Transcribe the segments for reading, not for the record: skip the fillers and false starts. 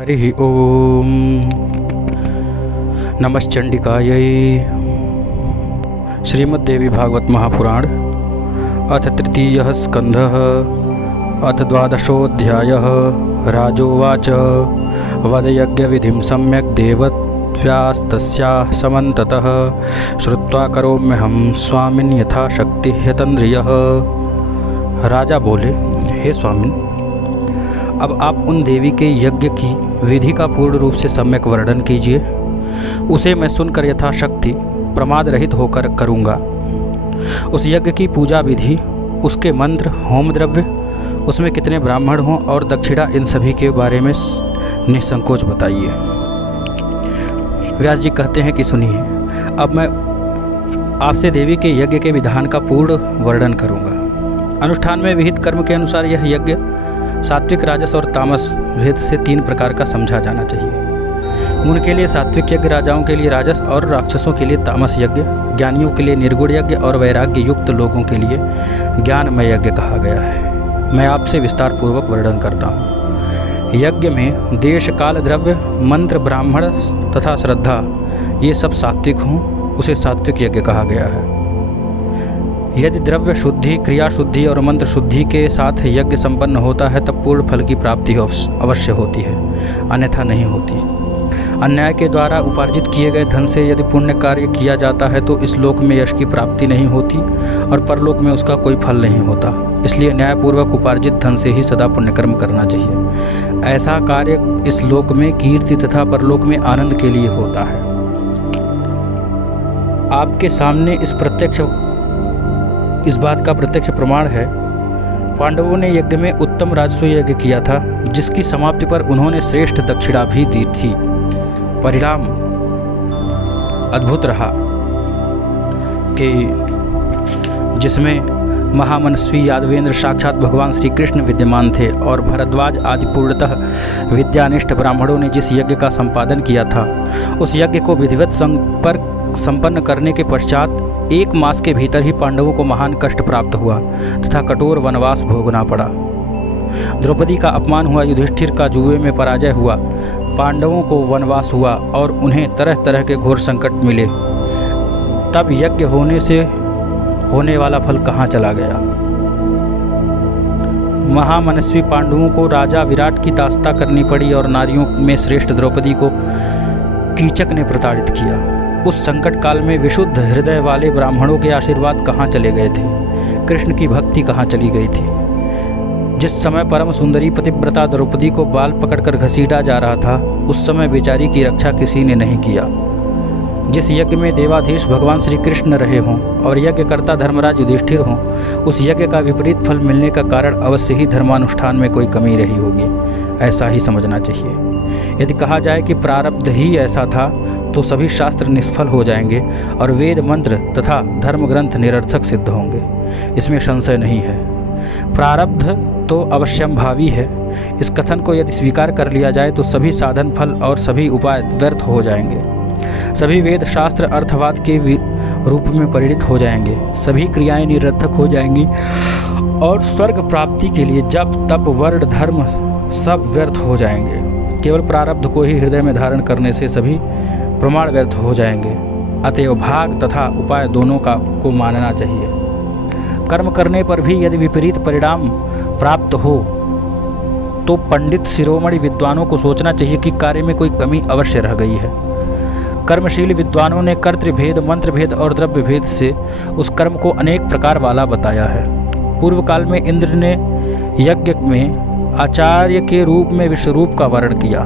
हरि ओम नमश्चंडिकायै। श्रीमद्देवी भागवत महापुराण अथ तृतीयः स्कन्धः अथ द्वादशोऽध्यायः। राजोवाच वद यज्ञविधिं सम्यक् देवव्यास्तस्याः समन्ततः श्रुत्वा करोम्यहं स्वामिन् यथा शक्ति ह्यतन्द्रियः। राजा बोले, हे स्वामिन, अब आप उन देवी के यज्ञ की विधि का पूर्ण रूप से सम्यक वर्णन कीजिए। उसे मैं सुनकर यथाशक्ति प्रमाद रहित होकर करूँगा। उस यज्ञ की पूजा विधि, उसके मंत्र, होम द्रव्य, उसमें कितने ब्राह्मण हों और दक्षिणा, इन सभी के बारे में निसंकोच बताइए। व्यास जी कहते हैं कि सुनिए, अब मैं आपसे देवी के यज्ञ के विधान का पूर्ण वर्णन करूँगा। अनुष्ठान में विहित कर्म के अनुसार यह यज्ञ सात्विक, राजस और तामस भेद से 3 प्रकार का समझा जाना चाहिए। मुनि के लिए सात्विक यज्ञ, राजाओं के लिए राजस और राक्षसों के लिए तामस यज्ञ, ज्ञानियों के लिए निर्गुण यज्ञ और वैराग्य युक्त लोगों के लिए ज्ञानमय यज्ञ कहा गया है। मैं आपसे विस्तार पूर्वक वर्णन करता हूँ। यज्ञ में देश, काल, द्रव्य, मंत्र, ब्राह्मण तथा श्रद्धा, ये सब सात्विक हों, उसे सात्विक यज्ञ कहा गया है। यदि द्रव्य शुद्धि, क्रिया शुद्धि और मंत्र शुद्धि के साथ यज्ञ संपन्न होता है तब पूर्ण फल की प्राप्ति अवश्य होती है, अन्यथा नहीं होती। अन्याय के द्वारा उपार्जित किए गए धन से यदि पुण्य कार्य किया जाता है तो इस लोक में यश की प्राप्ति नहीं होती और परलोक में उसका कोई फल नहीं होता। इसलिए न्यायपूर्वक उपार्जित धन से ही सदा पुण्यकर्म करना चाहिए। ऐसा कार्य इस लोक में कीर्ति तथा परलोक में आनंद के लिए होता है। आपके सामने इस बात का प्रत्यक्ष प्रमाण है। पांडवों ने यज्ञ में उत्तम राजस्व यज्ञ किया था, जिसकी समाप्ति पर उन्होंने श्रेष्ठ दक्षिणा भी दी थी। परिणाम अद्भुत रहा कि जिसमें महामनस्वी यादवेंद्र साक्षात भगवान श्री कृष्ण विद्यमान थे और भरद्वाज आदि पूर्णतः विद्यानिष्ठ ब्राह्मणों ने जिस यज्ञ का संपादन किया था, उस यज्ञ को विधिवत संपन्न करने के पश्चात 1 मास के भीतर ही पांडवों को महान कष्ट प्राप्त हुआ तथा कठोर वनवास भोगना पड़ा। द्रौपदी का अपमान हुआ, युधिष्ठिर का जुए में पराजय हुआ, पांडवों को वनवास हुआ और उन्हें तरह तरह के घोर संकट मिले। तब यज्ञ होने से होने वाला फल कहाँ चला गया। महामनस्वी पांडवों को राजा विराट की दास्ता करनी पड़ी और नारियों में श्रेष्ठ द्रौपदी को कीचक ने प्रताड़ित किया। उस संकट काल में विशुद्ध हृदय वाले ब्राह्मणों के आशीर्वाद कहाँ चले गए थे, कृष्ण की भक्ति कहाँ चली गई थी। जिस समय परम सुंदरी पतिव्रता द्रौपदी को बाल पकड़कर घसीटा जा रहा था, उस समय बेचारी की रक्षा किसी ने नहीं किया। जिस यज्ञ में देवाधीश भगवान श्री कृष्ण रहे हों और यज्ञकर्ता धर्मराज युधिष्ठिर हों, उस यज्ञ का विपरीत फल मिलने का कारण अवश्य ही धर्मानुष्ठान में कोई कमी रही होगी, ऐसा ही समझना चाहिए। यदि कहा जाए कि प्रारब्ध ही ऐसा था तो सभी शास्त्र निष्फल हो जाएंगे और वेद, मंत्र तथा धर्म ग्रंथ निरर्थक सिद्ध होंगे, इसमें संशय नहीं है। प्रारब्ध तो अवश्यंभावी है। इस कथन को यदि स्वीकार कर लिया जाए तो सभी साधन, फल और सभी उपाय व्यर्थ हो जाएंगे। सभी वेद शास्त्र अर्थवाद के रूप में परिणित हो जाएंगे, सभी क्रियाएं निरर्थक हो जाएंगी और स्वर्ग प्राप्ति के लिए जप, तप, वर्ण, धर्म सब व्यर्थ हो जाएंगे। केवल प्रारब्ध को ही हृदय में धारण करने से सभी प्रमाण व्यर्थ हो जाएंगे। अतएव भाग तथा उपाय दोनों को मानना चाहिए। कर्म करने पर भी यदि विपरीत परिणाम प्राप्त हो तो पंडित शिरोमणि विद्वानों को सोचना चाहिए कि कार्य में कोई कमी अवश्य रह गई है। कर्मशील विद्वानों ने कर्तृभेद, मंत्रभेद और द्रव्य भेद से उस कर्म को अनेक प्रकार वाला बताया है। पूर्व काल में इंद्र ने यज्ञ में आचार्य के रूप में विश्वरूप का वर्ण किया।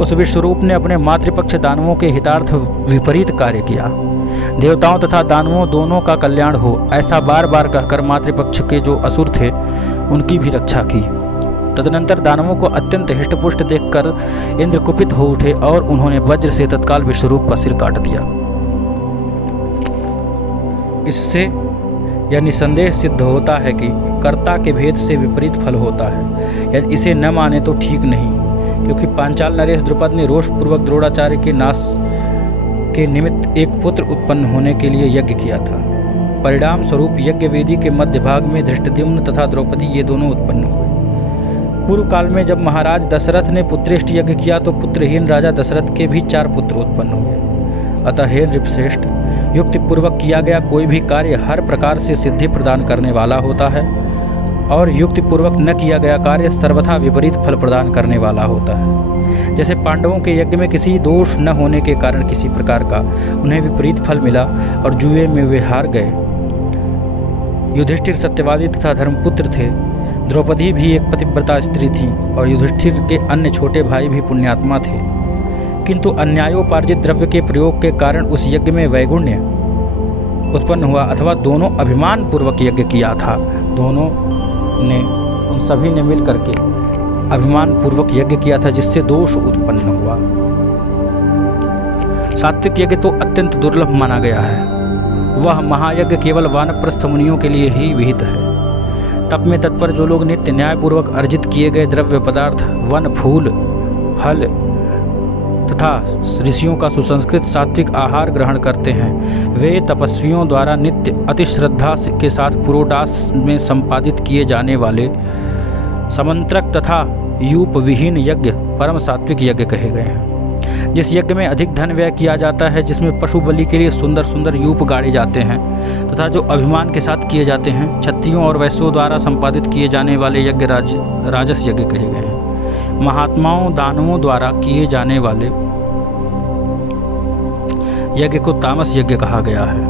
उस विश्वरूप ने अपने मातृपक्ष दानवों के हितार्थ विपरीत कार्य किया। देवताओं तथा दानवों दोनों का कल्याण हो, ऐसा बार बार कहकर मातृपक्ष के जो असुर थे उनकी भी रक्षा की। तदनंतर दानवों को अत्यंत हिष्टपुष्ट देखकर इंद्र कुपित हो उठे और उन्होंने वज्र से तत्काल विश्वरूप का सिर काट दिया। इससे यह निसंदेह सिद्ध होता है कि कर्ता के भेद से विपरीत फल होता है। यदि इसे न माने तो ठीक नहीं, क्योंकि पांचाल नरेश द्रुपद ने रोषपूर्वक द्रोणाचार्य के नाश के निमित्त एक पुत्र उत्पन्न होने के लिए यज्ञ किया था। परिणाम स्वरूप यज्ञ वेदी के मध्य भाग में धृष्टद्युम्न तथा द्रौपदी ये दोनों उत्पन्न हुए। पूर्व काल में जब महाराज दशरथ ने पुत्रेष्ट यज्ञ किया तो पुत्रहीन राजा दशरथ के भी 4 पुत्र उत्पन्न हुए। अतः हे नृपश्रेष्ठ, युक्तिपूर्वक किया गया कोई भी कार्य हर प्रकार से सिद्धि प्रदान करने वाला होता है और युक्तिपूर्वक न किया गया कार्य सर्वथा विपरीत फल प्रदान करने वाला होता है। जैसे पांडवों के यज्ञ में किसी दोष न होने के कारण किसी प्रकार का उन्हें विपरीत फल मिला और जुए में वे हार गए। युधिष्ठिर सत्यवादी तथा धर्मपुत्र थे। द्रौपदी भी एक पतिव्रता स्त्री थी और युधिष्ठिर के अन्य छोटे भाई भी पुण्यात्मा थे, किंतु अन्यायोपार्जित द्रव्य के प्रयोग के कारण उस यज्ञ में वैगुण्य उत्पन्न हुआ, अथवा दोनों अभिमान पूर्वक यज्ञ किया था। दोनों ने, उन सभी ने मिल करके अभिमान पूर्वक यज्ञ किया था, जिससे दोष उत्पन्न हुआ। सात्विक यज्ञ तो अत्यंत दुर्लभ माना गया है। वह महायज्ञ केवल वानप्रस्थ मुनियों के लिए ही विहित है। तप में तत्पर जो लोग नित्य न्यायपूर्वक अर्जित किए गए द्रव्य पदार्थ, वन, फूल, फल तथा ऋषियों का सुसंस्कृत सात्विक आहार ग्रहण करते हैं, वे तपस्वियों द्वारा नित्य अति श्रद्धा के साथ पुरोडास में संपादित किए जाने वाले समंत्रक तथा यूप विहीन यज्ञ परम सात्विक यज्ञ कहे गए हैं। जिस यज्ञ में अधिक धन व्यय किया जाता है, जिसमें पशु बलि के लिए सुंदर सुंदर यूप गाड़े जाते हैं तथा जो अभिमान के साथ किए जाते हैं, क्षत्रियों और वैश्यों द्वारा संपादित किए जाने वाले यज्ञ राजस यज्ञ कहे गए हैं। महात्माओं दानवों द्वारा किए जाने वाले यज्ञ को तामस यज्ञ कहा गया है,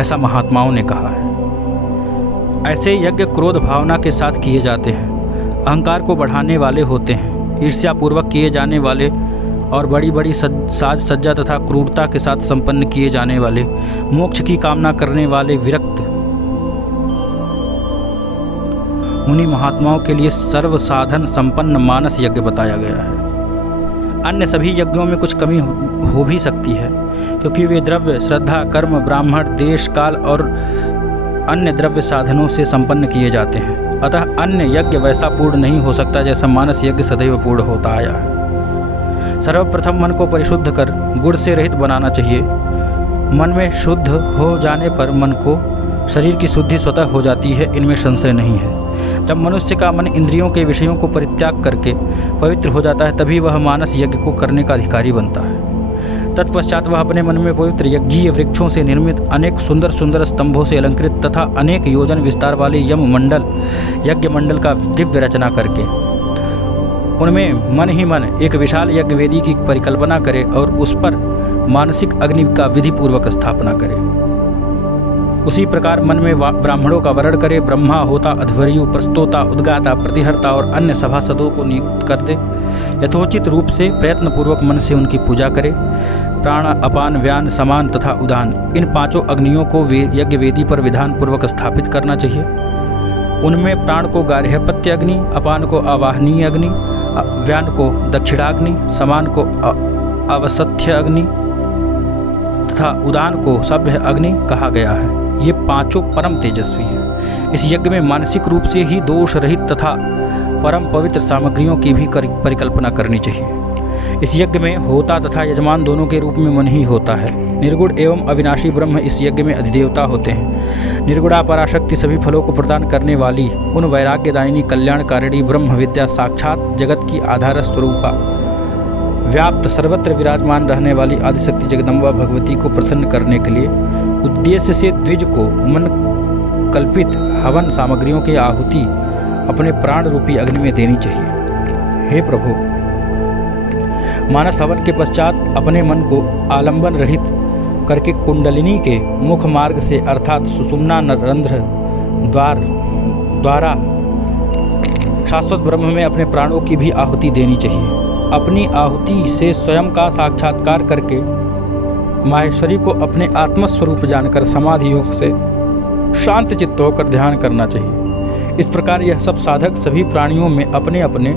ऐसा महात्माओं ने कहा है। ऐसे यज्ञ क्रोध भावना के साथ किए जाते हैं, अहंकार को बढ़ाने वाले होते हैं, ईर्ष्यापूर्वक किए जाने वाले और बड़ी बड़ी साज सज्जा तथा क्रूरता के साथ संपन्न किए जाने वाले, मोक्ष की कामना करने वाले विरक्त मुनि महात्माओं के लिए सर्व साधन संपन्न मानस यज्ञ बताया गया है। अन्य सभी यज्ञों में कुछ कमी हो भी सकती है, क्योंकि वे द्रव्य, श्रद्धा, कर्म, ब्राह्मण, देश, काल और अन्य द्रव्य साधनों से संपन्न किए जाते हैं। अतः अन्य यज्ञ वैसा पूर्ण नहीं हो सकता जैसा मानस यज्ञ सदैव पूर्ण होता आया है। सर्वप्रथम मन को परिशुद्ध कर गुण से रहित बनाना चाहिए। मन में शुद्ध हो जाने पर मन को शरीर की शुद्धि स्वतः हो जाती है, इनमें संशय नहीं है। जब मनुष्य का मन इंद्रियों के विषयों को परित्याग करके पवित्र हो जाता है, तभी वह मानस यज्ञ को करने का अधिकारी बनता है। तत्पश्चात वह अपने मन में पवित्र यज्ञीय वृक्षों से निर्मित अनेक सुंदर सुंदर स्तंभों से अलंकृत तथा अनेक योजन विस्तार वाले यम मंडल यज्ञ मंडल का दिव्य रचना करके उनमें मन ही मन एक विशाल यज्ञ वेदी की परिकल्पना करे और उस पर मानसिक अग्नि का विधिपूर्वक स्थापना करे। उसी प्रकार मन में ब्राह्मणों का वर्ण करे, ब्रह्मा, होता, अध्वर्यु, प्रस्तोता, उद्गाता, प्रतिहर्ता और अन्य सभासदों को नियुक्त कर दे। यथोचित रूप से प्रयत्नपूर्वक मन से उनकी पूजा करे। प्राण, अपान, व्यान, समान तथा उदान, इन 5 अग्नियों को यज्ञ वेदी पर विधान पूर्वक स्थापित करना चाहिए। उनमें प्राण को गार्हपत्य अग्नि, अपान को आवाहनीय अग्नि, व्यान को दक्षिणाग्नि, समान को अवसथ्य अग्नि तथा उदान को सभ्य अग्नि कहा गया है। ये 5 परम तेजस्वी हैं। इस यज्ञ में मानसिक रूप से ही दोष रहित तथा परम पवित्र सामग्रियों की भी परिकल्पना करनी चाहिए। इस यज्ञ में होता तथा यजमान दोनों के रूप में मन ही होता है। निर्गुण एवं अविनाशी ब्रह्म इस यज्ञ में अधिदेवता होते हैं। निर्गुणा पराशक्ति सभी फलों को प्रदान करने वाली उन वैराग्यदायिनी कल्याणकारिणी ब्रह्म विद्या साक्षात जगत की आधार स्वरूपा व्याप्त सर्वत्र विराजमान रहने वाली आदिशक्ति जगदम्बा भगवती को प्रसन्न करने के लिए उद्देश्य से द्विज को मन कल्पित हवन सामग्रियों की आहुति अपने प्राण रूपी अग्नि में देनी चाहिए। हे प्रभु, मानस हवन के पश्चात अपने मन को आलंबन रहित करके कुंडलिनी के मुख मार्ग से अर्थात सुषुम्ना रंध्र द्वारा शाश्वत ब्रह्म में अपने प्राणों की भी आहुति देनी चाहिए। अपनी आहुति से स्वयं का साक्षात्कार करके माहेश्वरी को अपने आत्मस्वरूप जानकर समाधि योग से शांत चित्त होकर ध्यान करना चाहिए। इस प्रकार यह सब साधक सभी प्राणियों में अपने अपने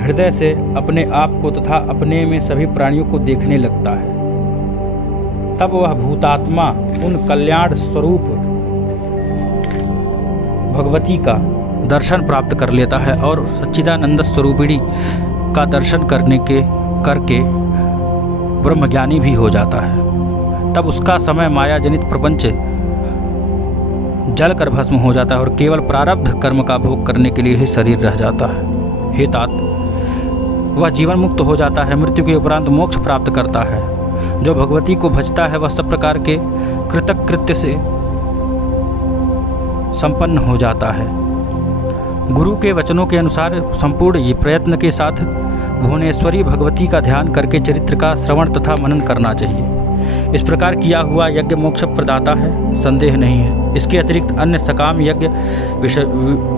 हृदय से अपने आप को तथा अपने में सभी प्राणियों को देखने लगता है। तब वह भूतात्मा उन कल्याण स्वरूप भगवती का दर्शन प्राप्त कर लेता है और सच्चिदानंद स्वरूपिणी का दर्शन करके ब्रह्मज्ञानी भी हो जाता है। तब उसका समय माया जनित प्रपंच जल कर भस्म हो जाता है और केवल प्रारब्ध कर्म का भोग करने के लिए ही शरीर रह जाता है। हे तात, वह जीवन मुक्त हो जाता है, मृत्यु के उपरांत मोक्ष प्राप्त करता है। जो भगवती को भजता है वह सब प्रकार के कृतकृत्य से संपन्न हो जाता है। गुरु के वचनों के अनुसार संपूर्ण ये प्रयत्न के साथ भुवनेश्वरी भगवती का ध्यान करके चरित्र का श्रवण तथा मनन करना चाहिए। इस प्रकार किया हुआ यज्ञ मोक्ष प्रदाता है, संदेह नहीं है। इसके अतिरिक्त अन्य सकाम यज्ञ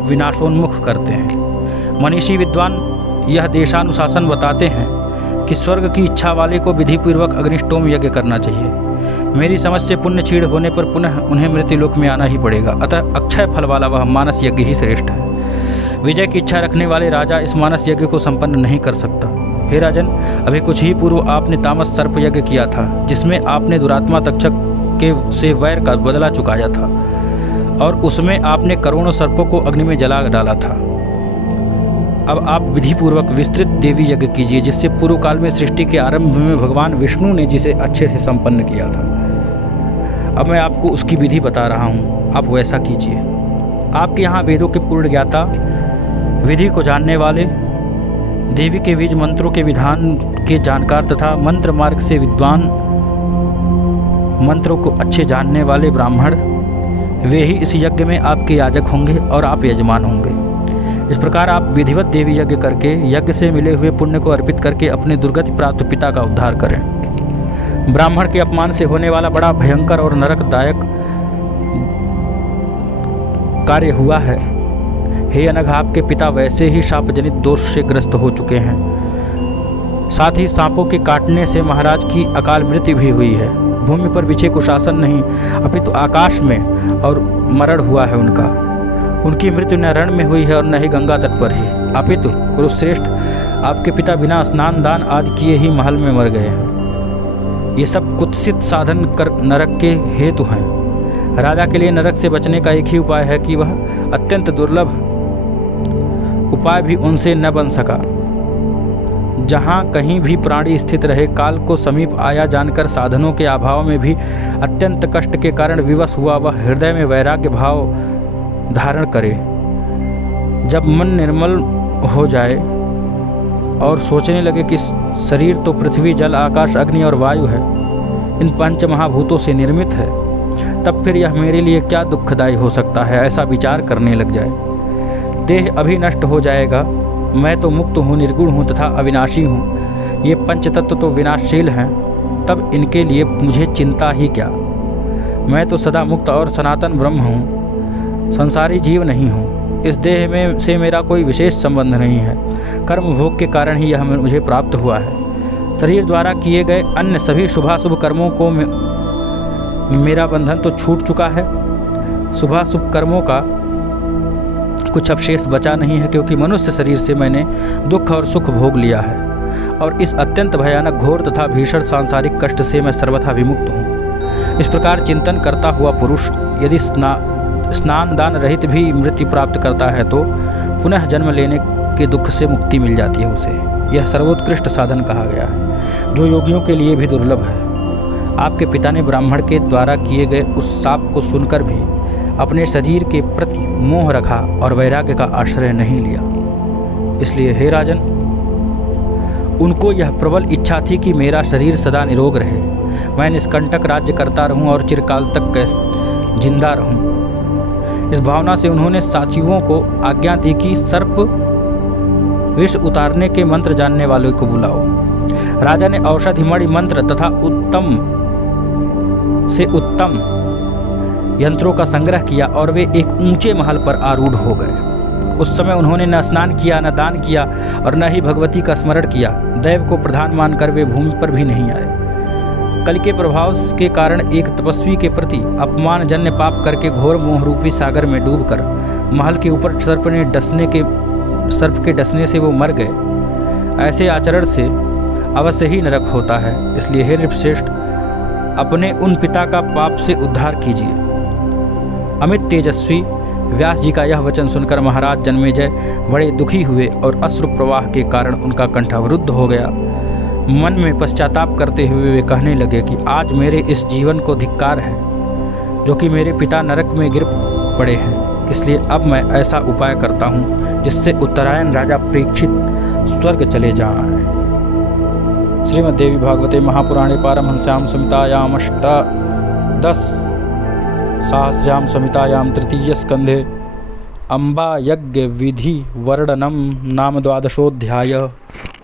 विनाशोन्मुख करते हैं। मनीषी विद्वान यह देशानुशासन बताते हैं कि स्वर्ग की इच्छा वाले को विधिपूर्वक अग्निष्टोम यज्ञ करना चाहिए। मेरी समझ से पुण्य क्षीण होने पर पुनः उन्हें मृत्युलोक में आना ही पड़ेगा, अतः अक्षय फल वाला वह मानस यज्ञ ही श्रेष्ठ है। विजय की इच्छा रखने वाले राजा इस मानस यज्ञ को संपन्न नहीं कर सकता। हे राजन, अभी कुछ ही पूर्व आपने तामस सर्प यज्ञ किया था, जिसमें आपने दुरात्मा तक्षक के से वैर का बदला चुकाया था और उसमें आपने करोड़ों सर्पों को अग्नि में जला डाला था। अब आप विधिपूर्वक विस्तृत देवी यज्ञ कीजिए, जिससे पूर्व काल में सृष्टि के आरंभ में भगवान विष्णु ने जिसे अच्छे से संपन्न किया था। अब मैं आपको उसकी विधि बता रहा हूँ, आप वैसा कीजिए। आपके यहाँ वेदों के पूर्ण ज्ञाता, विधि को जानने वाले, देवी के बीज मंत्रों के विधान के जानकार तथा मंत्र मार्ग से विद्वान, मंत्रों को अच्छे जानने वाले ब्राह्मण, वे ही इस यज्ञ में आपके याजक होंगे और आप यजमान होंगे। इस प्रकार आप विधिवत देवी यज्ञ करके यज्ञ से मिले हुए पुण्य को अर्पित करके अपने दुर्गति प्राप्त पिता का उद्धार करें। ब्राह्मण के अपमान से होने वाला बड़ा भयंकर और नरकदायक कार्य हुआ है। हे अनघ, आपके पिता वैसे ही शापजनित दोष से ग्रस्त हो चुके हैं। साथ ही सांपों के काटने से महाराज की अकाल मृत्यु भी हुई है। भूमि पर बिछे कुशासन नहीं अपितु आकाश में और मरण हुआ है उनका। उनकी मृत्यु न रण में हुई है और न ही गंगा तट पर ही, अपितु कुरुश्रेष्ठ, आपके पिता बिना स्नान दान आदि किए ही महल में मर गए हैं। ये सब कुत्सित साधन कर नरक के हेतु हैं। राजा के लिए नरक से बचने का एक ही उपाय है कि वह अत्यंत दुर्लभ उपाय भी उनसे न बन सका। जहाँ कहीं भी प्राणी स्थित रहे, काल को समीप आया जानकर साधनों के अभाव में भी अत्यंत कष्ट के कारण विवश हुआ वह हृदय में वैराग्य भाव धारण करे। जब मन निर्मल हो जाए और सोचने लगे कि शरीर तो पृथ्वी जल आकाश अग्नि और वायु है, इन पंच महाभूतों से निर्मित है, तब फिर यह मेरे लिए क्या दुखदायी हो सकता है, ऐसा विचार करने लग जाए। देह अभी नष्ट हो जाएगा, मैं तो मुक्त हूँ, निर्गुण हूँ तथा अविनाशी हूँ। ये पंच तत्व तो विनाशशील हैं, तब इनके लिए मुझे चिंता ही क्या। मैं तो सदा मुक्त और सनातन ब्रह्म हूँ, संसारी जीव नहीं हूँ। इस देह में से मेरा कोई विशेष संबंध नहीं है। कर्म भोग के कारण ही यह मुझे प्राप्त हुआ है। शरीर द्वारा किए गए अन्य सभी शुभाशुभ कर्मों को मेरा बंधन तो छूट चुका है। शुभाशुभ कर्मों का कुछ अवशेष बचा नहीं है, क्योंकि मनुष्य शरीर से मैंने दुख और सुख भोग लिया है और इस अत्यंत भयानक घोर तथा भीषण सांसारिक कष्ट से मैं सर्वथा विमुक्त हूँ। इस प्रकार चिंतन करता हुआ पुरुष यदि स्नान दान रहित भी मृत्यु प्राप्त करता है तो पुनः जन्म लेने के दुख से मुक्ति मिल जाती है उसे। यह सर्वोत्कृष्ट साधन कहा गया है, जो योगियों के लिए भी दुर्लभ है। आपके पिता ने ब्राह्मण के द्वारा किए गए उस शाप को सुनकर भी अपने शरीर के प्रति मोह रखा और वैराग्य का आश्रय नहीं लिया। इसलिए हे राजन, उनको यह प्रबल इच्छा थी कि मेरा शरीर सदा निरोग रहे, मैं निष्कंटक राज्य करता रहूं और चिरकाल तक जिंदा रहूं। इस भावना से उन्होंने साचिवों को आज्ञा दी कि सर्प विष उतारने के मंत्र जानने वालों को बुलाओ। राजा ने औषधिमणि मंत्र तथा उत्तम से उत्तम यंत्रों का संग्रह किया और वे एक ऊंचे महल पर आरूढ़ हो गए। उस समय उन्होंने न स्नान किया, न दान किया और न ही भगवती का स्मरण किया। दैव को प्रधान मानकर वे भूमि पर भी नहीं आए। कल के प्रभाव के कारण एक तपस्वी के प्रति अपमानजन्य पाप करके घोर मोह रूपी सागर में डूबकर महल के ऊपर सर्प के डसने से वो मर गए। ऐसे आचरण से अवश्य ही नरक होता है। इसलिए हे नृपश्रेष्ठ, अपने उन पिता का पाप से उद्धार कीजिए। अमित तेजस्वी व्यास जी का यह वचन सुनकर महाराज जन्मेजय बड़े दुखी हुए और अश्रु प्रवाह के कारण उनका कंठ अवरुद्ध हो गया। मन में पश्चाताप करते हुए वे कहने लगे कि आज मेरे इस जीवन को धिक्कार है, जो कि मेरे पिता नरक में गिर पड़े हैं, इसलिए अब मैं ऐसा उपाय करता हूँ जिससे उत्तरायण राजा परीक्षित स्वर्ग चले जाएं। श्रीमद्देवी भागवते महापुराणे पारमहंस्यां संहितायाम् अष्टादश सहस्रायां संहितायां तृतीय स्कंधे अम्बा यज्ञ विधि वर्णनम नाम 12वाध्याय।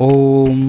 ओम।